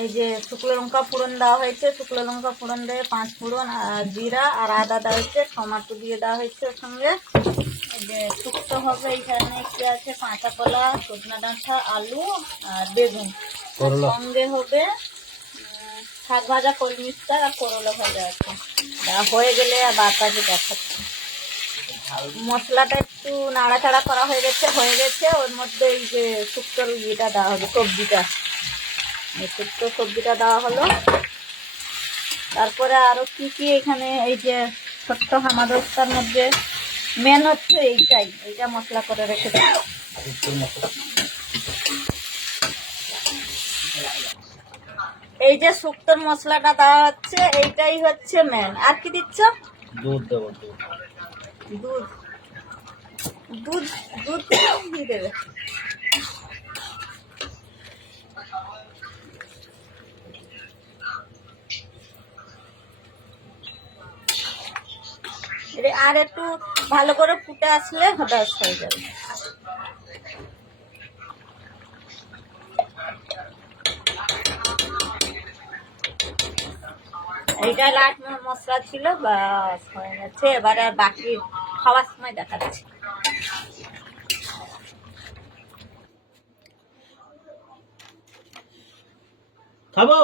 এই যে শুকনো লঙ্কা ফোড়ন দেওয়া হয়েছে, শুকনো লঙ্কা ফোড়ন দিয়ে 5 ফোড়ন আর জিরা আর আদা দেওয়া হয়েছে, টমাটো দিয়ে দেওয়া হয়েছে ওর সঙ্গে। এই যে শুক্তো হবে, এইখানে কি আছে, কাঁচা কলা, সজনা ডাঁটা, আলু আর বেগুন। সঙ্গে হবে শাক ভাজা, কলমি শাক আর করলা ভাজা আছে। হয়ে গেলে আর বাতাসে দেখাচ্ছে। মশলাটা একটু নাড়াচাড়া করা হয়ে গেছে, ওর মধ্যে এই যে শুক্তোর ইয়েটা দেওয়া হবে, সবজিটা, এই শুক্তো সবজিটা দেওয়া হলো। তারপরে আরো কি কি এখানে, এই যে ছোট্ট হামাদস্তার মধ্যে মেন হচ্ছে এইটা মশলা করে রেখেছি। এই যে শুক্তোর মশলাটা দেওয়া হচ্ছে, এইটাই হচ্ছে মেন। আর কি দিচ্ছ? দুধ দেবো। দুধ দুধ দুধ দিয়ে দেবে। আর একটু ভালো করে ফুটে আসলে ব্যাস হয়ে যাবে। এইটা লাস্ট মশলা ছিল, বাস হয়ে গেছে। এবারে আর বাকি খাওয়ার সময় দেখাচ্ছি। খাবো।